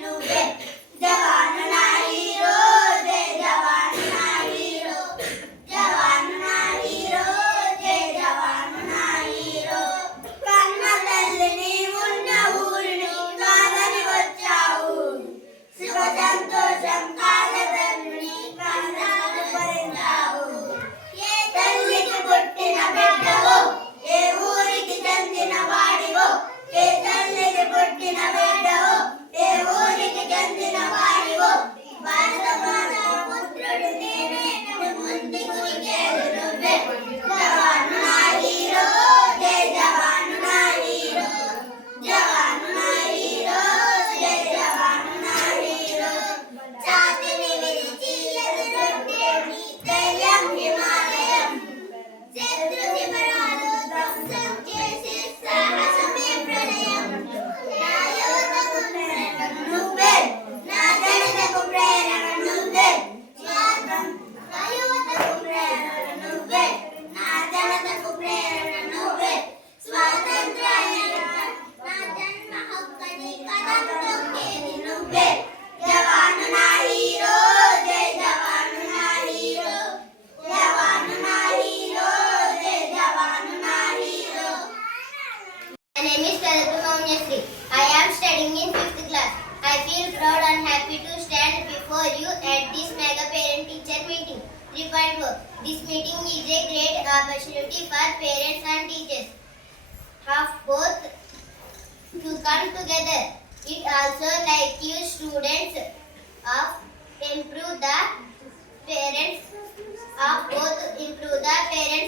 no Punyasri. I am studying in 5th class. I feel proud and happy to stand before you at this mega parent teacher meeting. 3.4 This meeting is a great opportunity for parents and teachers of both to come together. It also like you students of improve the parents of both improve the parents